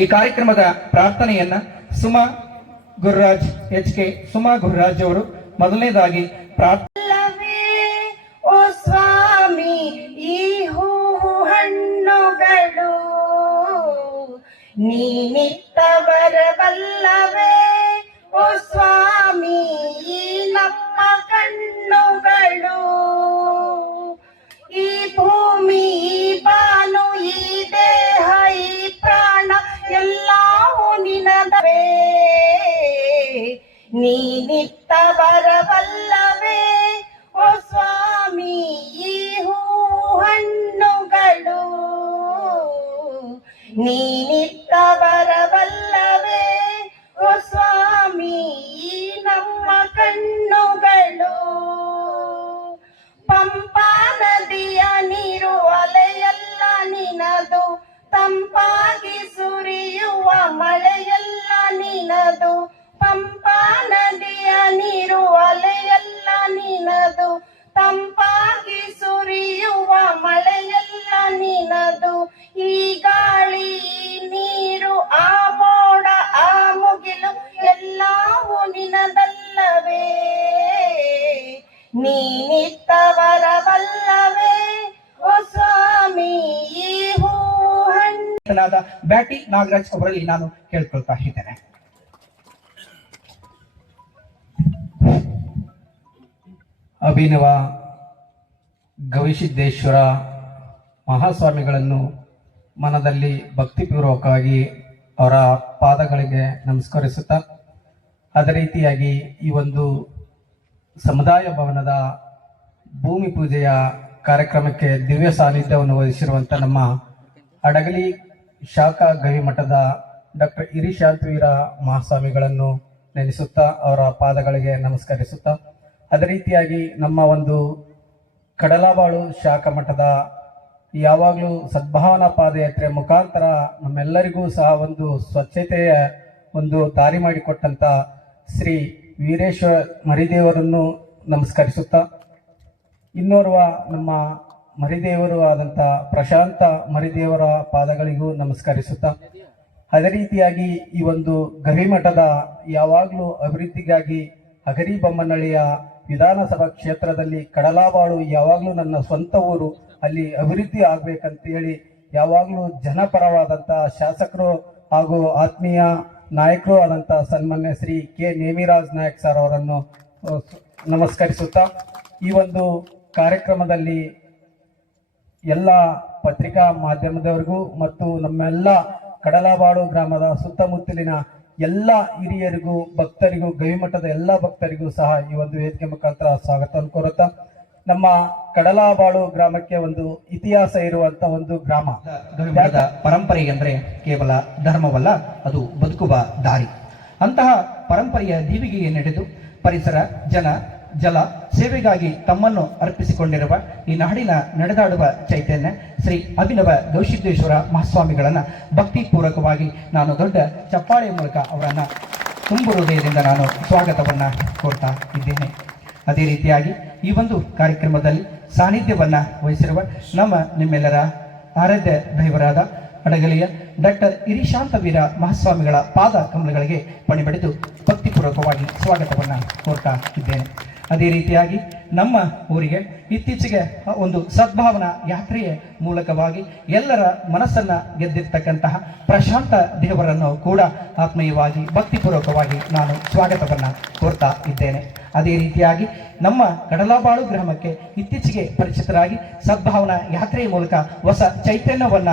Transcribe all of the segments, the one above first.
ಈ ಕಾರ್ಯಕ್ರಮದ ಪ್ರಾರ್ಥನೆಯನ್ನ ಸುಮಾ ಗುರುರಾಜ್ HK ಸುಮಾ ಗುರುರಾಜ್ ಅವರು ಮೊದಲನೇದಾಗಿ ಓ ಸ್ವಾಮಿ ಈ ಹೂವು ಹಣ್ಣುಗಳು ನೀನಿತ್ತ ಬರಬಲ್ಲವೇ ಓ ಸ್ವಾಮಿ ಈ ನಮ್ಮ ಕಣ್ಣುಗಳು ಈ ಭೂಮಿ ಈ ಬಾನು ಈ ದೇಹ ಈ ಪ್ರಾಣ ಎಲ್ಲವೂ ನಿನದವೇ ನೀನಿತ್ತ ಬರಬಲ್ಲವೇ ಓ ಸ್ವಾಮಿ ಈ ಹೂ ಹಣ್ಣುಗಳು ನೀನಿತ್ತ ಬರಬಲ್ಲವೇ ಓ ಸ್ವಾಮಿ ಈ ನಮ್ಮ ಕಣ್ಣುಗಳು ಪಂಪಾ ನದಿಯ ನೀರು ಅಲೆಯಲ್ಲ ನಿನದು ತಂಪಾಗಿ ಸುರಿಯುವ ಮಳೆಯಲ್ಲ ನಿನದು ಪಂಪಾ ನದಿಯ ನೀರು ಅಲೆಯಲ್ಲ ನಿನದು ತಂಪಾಗಿ ಸುರಿಯುವ ಮಳೆಯಲ್ಲ ನಿನದು ಈ ಗಾಳಿ ನೀರು ಆ ಮೋಡ ಆ ಮುಗಿಲು ಎಲ್ಲವೂ ನಿನದಲ್ಲವೇ ನೀನಿತ್ತ ಬರಬಲ್ಲವೇ ಓ ಸ್ವಾಮಿ ಈ ಹೂ ಹಣ್ಣಾದ ಬ್ಯಾಟಿ ನಾಗರಾಜ್ ಅವರಲ್ಲಿ ನಾನು ಕೇಳ್ಕೊಳ್ತಾ ಇದ್ದೇನೆ. ಅಭಿನವ ಗವಿಸಿದ್ದೇಶ್ವರ ಮಹಾಸ್ವಾಮಿಗಳನ್ನು ಮನದಲ್ಲಿ ಭಕ್ತಿಪೂರ್ವಕವಾಗಿ ಅವರ ಪಾದಗಳಿಗೆ ನಮಸ್ಕರಿಸುತ್ತಾ, ಅದೇ ರೀತಿಯಾಗಿ ಈ ಒಂದು ಸಮುದಾಯ ಭವನದ ಭೂಮಿ ಪೂಜೆಯ ಕಾರ್ಯಕ್ರಮಕ್ಕೆ ದಿವ್ಯ ಸಾನ್ನಿಧ್ಯವನ್ನು ವಹಿಸಿರುವಂಥ ನಮ್ಮ ಹಡಗಲಿ ಶಾಖಾ ಗವಿಮಠದ ಡಾಕ್ಟರ್ ಹಿರಿಶಾಂತವೀರ ಮಹಾಸ್ವಾಮಿಗಳನ್ನು ನೆನೆಸುತ್ತಾ ಅವರ ಪಾದಗಳಿಗೆ ನಮಸ್ಕರಿಸುತ್ತಾ, ಅದೇ ರೀತಿಯಾಗಿ ನಮ್ಮ ಒಂದು ಕಡಲಬಾಳು ಶಾಖಾ ಮಠದ ಯಾವಾಗಲೂ ಸದ್ಭಾವನಾ ಪಾದಯಾತ್ರೆ ಮುಖಾಂತರ ನಮ್ಮೆಲ್ಲರಿಗೂ ಸಹ ಒಂದು ಸ್ವಚ್ಛತೆಯ ಒಂದು ದಾರಿ ಮಾಡಿಕೊಟ್ಟಂತ ಶ್ರೀ ವೀರೇಶ್ವರ ಮರಿದೇವರನ್ನು ನಮಸ್ಕರಿಸುತ್ತಾ, ಇನ್ನೋರ್ವ ನಮ್ಮ ಮರಿದೇವರು ಆದಂಥ ಪ್ರಶಾಂತ ಮರಿದೇವರ ಪಾದಗಳಿಗೂ ನಮಸ್ಕರಿಸುತ್ತಾ, ಅದೇ ರೀತಿಯಾಗಿ ಈ ಒಂದು ಗವಿಮಠದ ಯಾವಾಗಲೂ ಅಭಿವೃದ್ಧಿಗಾಗಿ ಹಗರಿ ಬೊಮ್ಮನಹಳ್ಳಿಯ ವಿಧಾನಸಭಾ ಕ್ಷೇತ್ರದಲ್ಲಿ ಕಡಲಬಾಳು ಯಾವಾಗಲೂ ನನ್ನ ಸ್ವಂತ ಊರು, ಅಲ್ಲಿ ಅಭಿವೃದ್ಧಿ ಆಗ್ಬೇಕಂತೇಳಿ ಯಾವಾಗಲೂ ಜನಪರವಾದಂಥ ಶಾಸಕರು ಹಾಗೂ ಆತ್ಮೀಯ ನಾಯಕರು ಆದಂಥ ಸನ್ಮಾನ್ಯ ಶ್ರೀ ಕೆ ನೇಮಿರಾಜ್ ನಾಯಕ್ ಸರ್ ಅವರನ್ನು ನಮಸ್ಕರಿಸುತ್ತಾ, ಈ ಒಂದು ಕಾರ್ಯಕ್ರಮದಲ್ಲಿ ಎಲ್ಲ ಪತ್ರಿಕಾ ಮಾಧ್ಯಮದವರಿಗೂ ಮತ್ತು ನಮ್ಮೆಲ್ಲ ಕಡಲಬಾಳು ಗ್ರಾಮದ ಸುತ್ತಮುತ್ತಲಿನ ಎಲ್ಲ ಹಿರಿಯರಿಗೂ ಭಕ್ತರಿಗೂ ಗವಿಮಠದ ಎಲ್ಲ ಭಕ್ತರಿಗೂ ಸಹ ಈ ಒಂದು ವೇದಿಕೆ ಮುಖಾಂತರ ಸ್ವಾಗತವನ್ನು ಕೋರುತ್ತಾ, ನಮ್ಮ ಕಡಲಬಾಳು ಗ್ರಾಮಕ್ಕೆ ಒಂದು ಇತಿಹಾಸ ಇರುವಂತ ಒಂದು ಗ್ರಾಮ. ಗವಿಮಠದ ಪರಂಪರೆ ಎಂದರೆ ಕೇವಲ ಧರ್ಮವಲ್ಲ, ಅದು ಬದುಕುವ ದಾರಿ. ಅಂತಹ ಪರಂಪರೆಯ ದೀವಿಗೆಗೆ ನಡೆದು ಪರಿಸರ ಜನ ಜಲ ಸೇವೆಗಾಗಿ ತಮ್ಮನ್ನು ಅರ್ಪಿಸಿಕೊಂಡಿರುವ ಈ ನಾಡಿನ ನಡೆದಾಡುವ ಚೈತನ್ಯ ಶ್ರೀ ಅಭಿನವ ಗವಿಸಿದ್ದೇಶ್ವರ ಮಹಾಸ್ವಾಮಿಗಳನ್ನ ಭಕ್ತಿಪೂರ್ವಕವಾಗಿ ನಾನು ದೊಡ್ಡ ಚಪ್ಪಾಳೆಯ ಮೂಲಕ ಅವರನ್ನ ತುಂಬು ಹೃದಯದಿಂದ ನಾನು ಸ್ವಾಗತವನ್ನ ಕೋರ್ತಾ ಇದ್ದೇನೆ. ಅದೇ ರೀತಿಯಾಗಿ ಈ ಒಂದು ಕಾರ್ಯಕ್ರಮದಲ್ಲಿ ಸಾನ್ನಿಧ್ಯವನ್ನ ವಹಿಸಿರುವ ನಿಮ್ಮೆಲ್ಲರ ಆರಾಧ್ಯ ದೈವರಾದ ಹಡಗಲಿಯ ಡಾಕ್ಟರ್ ಹಿರಿಶಾಂತವೀರ ಮಹಾಸ್ವಾಮಿಗಳ ಪಾದ ಕಮಲಗಳಿಗೆ ಪಣಿಬಡಿದು ಭಕ್ತಿಪೂರ್ವಕವಾಗಿ ಸ್ವಾಗತವನ್ನ ಕೋರ್ತಾ ಇದ್ದೇನೆ. ಅದೇ ರೀತಿಯಾಗಿ ನಮ್ಮ ಊರಿಗೆ ಇತ್ತೀಚೆಗೆ ಒಂದು ಸದ್ಭಾವನಾ ಯಾತ್ರೆಯ ಮೂಲಕವಾಗಿ ಎಲ್ಲರ ಮನಸ್ಸನ್ನ ಗೆದ್ದಿರ್ತಕ್ಕಂತಹ ಪ್ರಶಾಂತ ದೇವರನ್ನು ಕೂಡ ಆತ್ಮೀಯವಾಗಿ ಭಕ್ತಿಪೂರ್ವಕವಾಗಿ ನಾನು ಸ್ವಾಗತವನ್ನ ಕೋರ್ತಾ ಇದ್ದೇನೆ. ಅದೇ ರೀತಿಯಾಗಿ ನಮ್ಮ ಕಡಲಬಾಳು ಗ್ರಾಮಕ್ಕೆ ಇತ್ತೀಚೆಗೆ ಪರಿಚಿತರಾಗಿ ಸದ್ಭಾವನಾ ಯಾತ್ರೆಯ ಮೂಲಕ ಹೊಸ ಚೈತನ್ಯವನ್ನ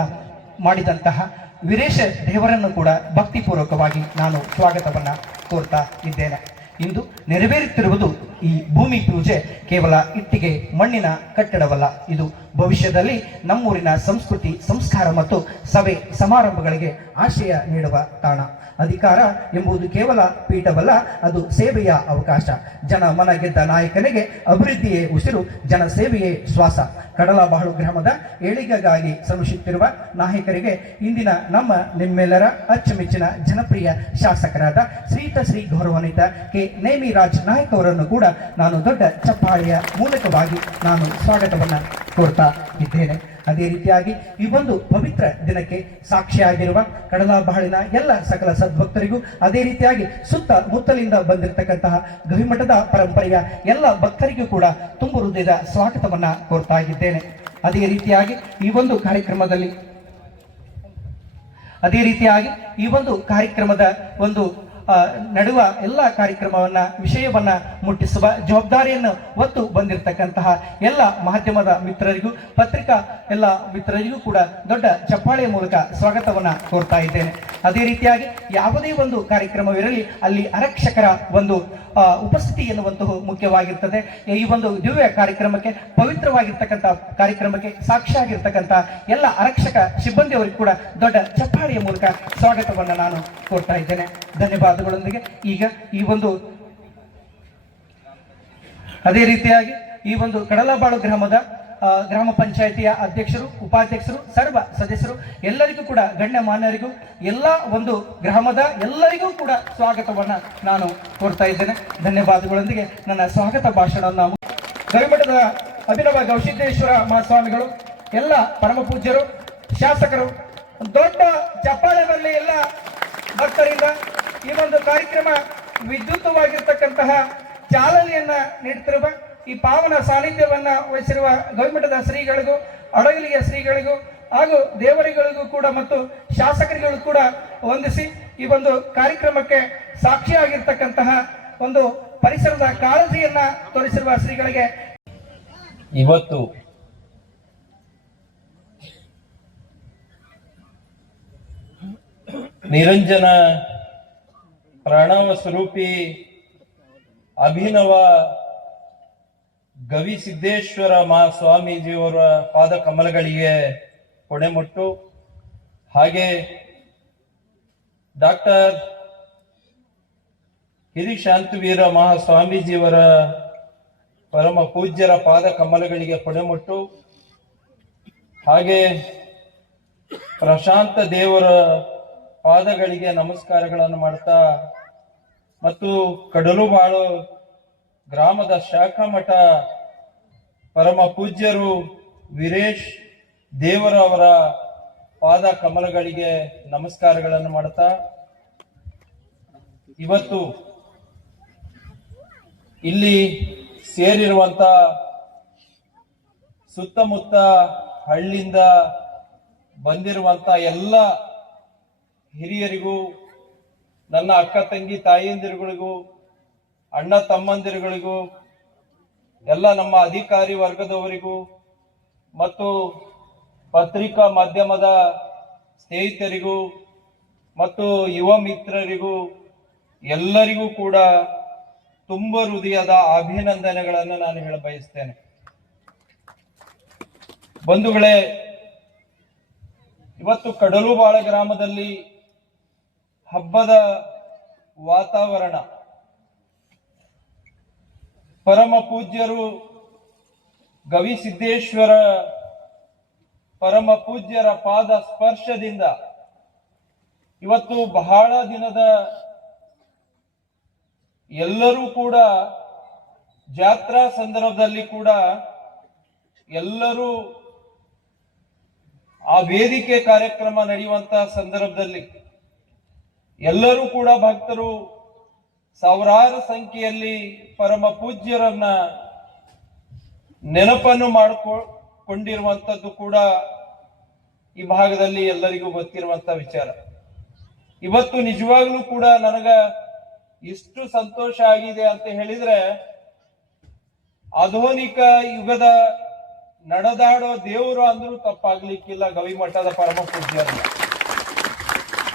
ಮಾಡಿದಂತಹ ವೀರೇಶ ದೇವರನ್ನು ಕೂಡ ಭಕ್ತಿಪೂರ್ವಕವಾಗಿ ನಾನು ಸ್ವಾಗತವನ್ನ ಕೋರ್ತಾ ಇದ್ದೇನೆ. ಇಂದು ನೆರವೇರುತ್ತಿರುವುದು ಈ ಭೂಮಿ ಪೂಜೆ ಕೇವಲ ಇಟ್ಟಿಗೆ ಮಣ್ಣಿನ ಕಟ್ಟಡವಲ್ಲ, ಇದು ಭವಿಷ್ಯದಲ್ಲಿ ನಮ್ಮೂರಿನ ಸಂಸ್ಕೃತಿ ಸಂಸ್ಕಾರ ಮತ್ತು ಸಭೆ ಸಮಾರಂಭಗಳಿಗೆ ಆಶ್ರಯ ನೀಡುವ ತಾಣ. ಅಧಿಕಾರ ಎಂಬುದು ಕೇವಲ ಪೀಠವಲ್ಲ, ಅದು ಸೇವೆಯ ಅವಕಾಶ. ಜನ ಮನ ಗೆದ್ದ ನಾಯಕನಿಗೆ ಅಭಿವೃದ್ಧಿಯೇ ಉಸಿರು, ಜನ ಸೇವೆಯೇ ಶ್ವಾಸ. ಕಡಲಬಾಳು ಗ್ರಾಮದ ಏಳಿಗೆಗಾಗಿ ಶ್ರಮಿಸುತ್ತಿರುವ ನಾಯಕರಿಗೆ ಇಂದಿನ ನಿಮ್ಮೆಲ್ಲರ ಅಚ್ಚುಮೆಚ್ಚಿನ ಜನಪ್ರಿಯ ಶಾಸಕರಾದ ಶ್ರೀ ಗೌರವಾನ್ವಿತ ಕೆ ನೇಮಿರಾಜ್ ನಾಯಕ್ ಅವರನ್ನು ಕೂಡ ನಾನು ದೊಡ್ಡ ಚಪ್ಪಾಳೆಯ ಮೂಲಕವಾಗಿ ನಾನು ಸ್ವಾಗತವನ್ನ ಕೋರ್ತಾ ಇದ್ದೇನೆ. ಅದೇ ರೀತಿಯಾಗಿ ಈ ಒಂದು ಪವಿತ್ರ ದಿನಕ್ಕೆ ಸಾಕ್ಷಿಯಾಗಿರುವ ಕಡಲಬಾಳಿನ ಎಲ್ಲ ಸಕಲ ಸದ್ಭಕ್ತರಿಗೂ, ಅದೇ ರೀತಿಯಾಗಿ ಸುತ್ತಮುತ್ತಲಿಂದ ಬಂದಿರತಕ್ಕಂತಹ ಗವಿಮಠದ ಪರಂಪರೆಯ ಎಲ್ಲ ಭಕ್ತರಿಗೂ ಕೂಡ ತುಂಬು ಹೃದಯದ ಸ್ವಾಗತವನ್ನ ಕೋರ್ತಾ ಇದ್ದೇನೆ. ಅದೇ ರೀತಿಯಾಗಿ ಈ ಒಂದು ಕಾರ್ಯಕ್ರಮದ ಒಂದು ನಡುವ ಎಲ್ಲ ಕಾರ್ಯಕ್ರಮವನ್ನ ವಿಷಯವನ್ನ ಮುಟ್ಟಿಸುವ ಜವಾಬ್ದಾರಿಯನ್ನು ಹೊತ್ತು ಬಂದಿರತಕ್ಕಂತಹ ಎಲ್ಲ ಮಾಧ್ಯಮದ ಮಿತ್ರರಿಗೂ, ಪತ್ರಿಕಾ ಎಲ್ಲ ಮಿತ್ರರಿಗೂ ಕೂಡ ದೊಡ್ಡ ಚಪ್ಪಾಳೆಯ ಮೂಲಕ ಸ್ವಾಗತವನ್ನ ಕೋರ್ತಾ ಇದ್ದೇನೆ. ಅದೇ ರೀತಿಯಾಗಿ ಯಾವುದೇ ಒಂದು ಕಾರ್ಯಕ್ರಮವಿರಲಿ ಅಲ್ಲಿ ಆರಕ್ಷಕರ ಒಂದು ಉಪಸ್ಥಿತಿ ಎನ್ನುವಂತಹ ಮುಖ್ಯವಾಗಿರ್ತದೆ. ಈ ಒಂದು ದಿವ್ಯ ಕಾರ್ಯಕ್ರಮಕ್ಕೆ, ಪವಿತ್ರವಾಗಿರ್ತಕ್ಕಂಥ ಕಾರ್ಯಕ್ರಮಕ್ಕೆ ಸಾಕ್ಷಿಯಾಗಿರ್ತಕ್ಕಂಥ ಎಲ್ಲ ಆರಕ್ಷಕ ಸಿಬ್ಬಂದಿಯವರಿಗೂ ಕೂಡ ದೊಡ್ಡ ಚಪ್ಪಾಳೆಯ ಮೂಲಕ ಸ್ವಾಗತವನ್ನ ನಾನು ಕೋರ್ತಾ ಇದ್ದೇನೆ. ಧನ್ಯವಾದಗಳೊಂದಿಗೆ ಈಗ ಅದೇ ರೀತಿಯಾಗಿ ಈ ಒಂದು ಕಡಲಬಾಳು ಗ್ರಾಮದ ಗ್ರಾಮ ಪಂಚಾಯಿತಿಯ ಅಧ್ಯಕ್ಷರು, ಉಪಾಧ್ಯಕ್ಷರು, ಸರ್ವ ಸದಸ್ಯರು ಎಲ್ಲರಿಗೂ ಕೂಡ, ಗಣ್ಯಮಾನ್ಯರಿಗೂ, ಎಲ್ಲ ಒಂದು ಗ್ರಾಮದ ಎಲ್ಲರಿಗೂ ಕೂಡ ಸ್ವಾಗತವನ್ನ ನಾನು ಕೋರ್ತಾ ಇದ್ದೇನೆ. ಧನ್ಯವಾದಗಳೊಂದಿಗೆ ನನ್ನ ಸ್ವಾಗತ ಭಾಷಣವನ್ನು ಗವಿಮಠದ ಅಭಿನವ ಗವಿಸಿದ್ದೇಶ್ವರ ಮಹಾಸ್ವಾಮಿಗಳು, ಎಲ್ಲ ಪರಮ ಪೂಜ್ಯರು, ಶಾಸಕರು ದೊಡ್ಡ ಚಪ್ಪಾಳೆ ಬರಲಿ ಎಲ್ಲ ಭಕ್ತರಿಂದ. ಈ ಒಂದು ಕಾರ್ಯಕ್ರಮ ವಿದ್ಯುಕ್ತವಾಗಿರ್ತಕ್ಕಂತಹ ಚಾಲನೆಯನ್ನ ನೀಡುತ್ತಿರುವ ಈ ಪಾವನ ಸಾನ್ನಿಧ್ಯವನ್ನ ವಹಿಸಿರುವ ಗವಿಮಠದ ಶ್ರೀಗಳಿಗೂ, ಅಡಗಲಿಯ ಶ್ರೀಗಳಿಗೂ ಹಾಗೂ ದೇವರಿಗಳಿಗೂ ಕೂಡ ಮತ್ತು ಶಾಸಕರಿಗೂ ಕೂಡ ವಂದಿಸಿ ಈ ಒಂದು ಕಾರ್ಯಕ್ರಮಕ್ಕೆ ಸಾಕ್ಷಿಯಾಗಿರ್ತಕ್ಕಂತಹ ಒಂದು ಪರಿಸರದ ಕಾಳಜಿಯನ್ನ ತೋರಿಸಿರುವ ಶ್ರೀಗಳಿಗೆ ಇವತ್ತು ನಿರಂಜನ ಪ್ರಣವ ಸ್ವರೂಪಿ ಅಭಿನವ ಗವಿಸಿದ್ದೇಶ್ವರ ಮಹಾಸ್ವಾಮೀಜಿಯವರ ಪಾದ ಕಮಲಗಳಿಗೆ ಕೊಡೆಮುಟ್ಟು, ಹಾಗೆ ಡಾಕ್ಟರ್ ಹಿರಿಶಾಂತವೀರ ಮಹಾಸ್ವಾಮೀಜಿಯವರ ಪರಮ ಪೂಜ್ಯರ ಪಾದ ಕಮಲಗಳಿಗೆ ಕೊಡೆಮುಟ್ಟು, ಹಾಗೆ ಪ್ರಶಾಂತ ದೇವರ ಪಾದಗಳಿಗೆ ನಮಸ್ಕಾರಗಳನ್ನು ಮಾಡ್ತಾ ಮತ್ತು ಕಡಲುಬಾಳು ಗ್ರಾಮದ ಶಾಖಾ ಮಠ ಪರಮ ಪೂಜ್ಯರು ವೀರೇಶ್ ದೇವರವರ ಪಾದ ಕಮಲಗಳಿಗೆ ನಮಸ್ಕಾರಗಳನ್ನು ಮಾಡ್ತಾ, ಇವತ್ತು ಇಲ್ಲಿ ಸೇರಿರುವಂತ ಸುತ್ತಮುತ್ತ ಹಳ್ಳಿಯಿಂದ ಬಂದಿರುವಂತ ಎಲ್ಲ ಹಿರಿಯರಿಗೂ, ನನ್ನ ಅಕ್ಕ ತಂಗಿ ತಾಯಂದಿರುಗಳಿಗೂ, ಅಣ್ಣ ತಮ್ಮಂದಿರುಗಳಿಗೂ, ಎಲ್ಲ ನಮ್ಮ ಅಧಿಕಾರಿ ವರ್ಗದವರಿಗೂ ಮತ್ತು ಪತ್ರಿಕಾ ಮಾಧ್ಯಮದ ಸ್ನೇಹಿತರಿಗೂ ಮತ್ತು ಯುವ ಮಿತ್ರರಿಗೂ ಎಲ್ಲರಿಗೂ ಕೂಡ ತುಂಬ ಹೃದಯದ ಅಭಿನಂದನೆಗಳನ್ನು ನಾನು ಹೇಳ ಬಯಸ್ತೇನೆ. ಬಂಧುಗಳೇ, ಇವತ್ತು ಕಡಲುಬಾಳ ಗ್ರಾಮದಲ್ಲಿ ಹಬ್ಬದ ವಾತಾವರಣ. ಪರಮ ಪೂಜ್ಯರು ಗವಿಸಿದ್ದೇಶ್ವರ ಪರಮ ಪೂಜ್ಯರ ಪಾದ ಸ್ಪರ್ಶದಿಂದ ಇವತ್ತು ಬಹಳ ದಿನದ ಎಲ್ಲರೂ ಕೂಡ ಜಾತ್ರಾ ಸಂದರ್ಭದಲ್ಲಿ ಕೂಡ ಎಲ್ಲರೂ ಆ ವೇದಿಕೆ ಕಾರ್ಯಕ್ರಮ ನಡೆಯುವಂತಹ ಸಂದರ್ಭದಲ್ಲಿ ಎಲ್ಲರೂ ಕೂಡ ಭಕ್ತರು ಸಾವಿರಾರು ಸಂಖ್ಯೆಯಲ್ಲಿ ಪರಮ ಪೂಜ್ಯರನ್ನ ನೆನಪನ್ನು ಮಾಡಿಕೊಂಡಿರುವಂತದ್ದು ಕೂಡ ಈ ಭಾಗದಲ್ಲಿ ಎಲ್ಲರಿಗೂ ಗೊತ್ತಿರುವಂತ ವಿಚಾರ. ಇವತ್ತು ನಿಜವಾಗ್ಲೂ ಕೂಡ ನನಗ ಇಷ್ಟು ಸಂತೋಷ ಆಗಿದೆ ಅಂತ ಹೇಳಿದ್ರೆ, ಆಧುನಿಕ ಯುಗದ ನಡೆದಾಡೋ ದೇವರು ಅಂದ್ರೂ ತಪ್ಪಾಗ್ಲಿಕ್ಕಿಲ್ಲ ಗವಿಮಠದ ಪರಮ ಪೂಜ್ಯರನ್ನ.